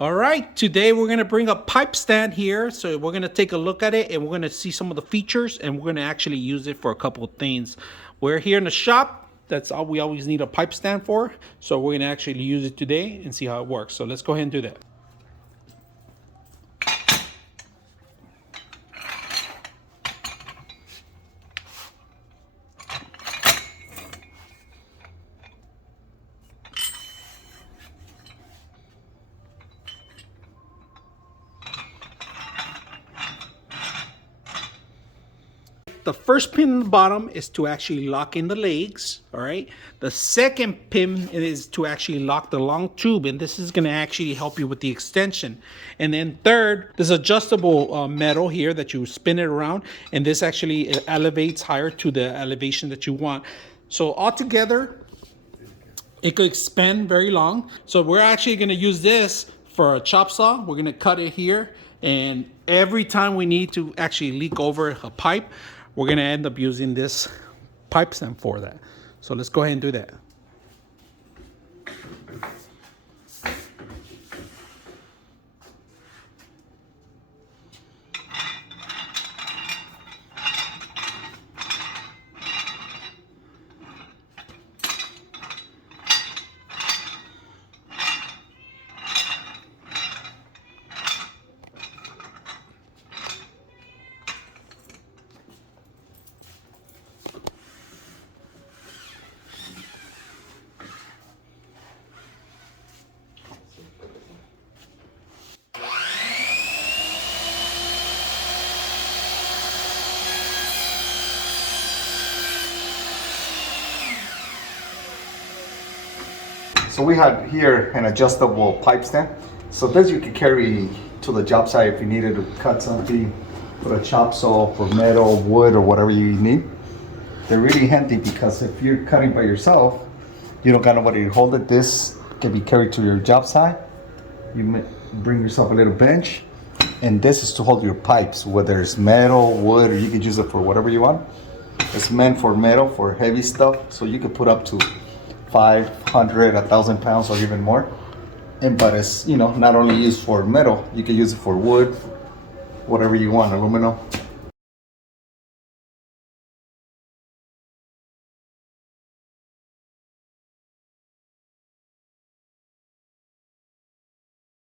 All right, today we're gonna bring a pipe stand here. So we're gonna take a look at it and we're gonna see some of the features and we're gonna actually use it for a couple of things. We're here in the shop. That's all we always need a pipe stand for. So we're gonna actually use it today and see how it works. So let's go ahead and do that. The first pin in the bottom is to actually lock in the legs. All right. The second pin is to actually lock the long tube, and this is going to actually help you with the extension. And then third, this adjustable metal here that you spin it around, and this actually elevates higher to the elevation that you want. So altogether, it could expand very long. So we're actually going to use this for a chop saw. We're going to cut it here, and every time we need to actually leak over a pipe, we're gonna end up using this pipe stand for that. So let's go ahead and do that. So we have here an adjustable pipe stand. So this you can carry to the job site if you needed to cut something, put a chop saw for metal, wood, or whatever you need. They're really handy because if you're cutting by yourself, you don't got nobody to hold it. This can be carried to your job site. You bring yourself a little bench, and this is to hold your pipes, whether it's metal, wood, or you can use it for whatever you want. It's meant for metal, for heavy stuff, so you can put up to 500, 1,000 pounds, or even more. But it's, not only used for metal, you can use it for wood, whatever you want, aluminum.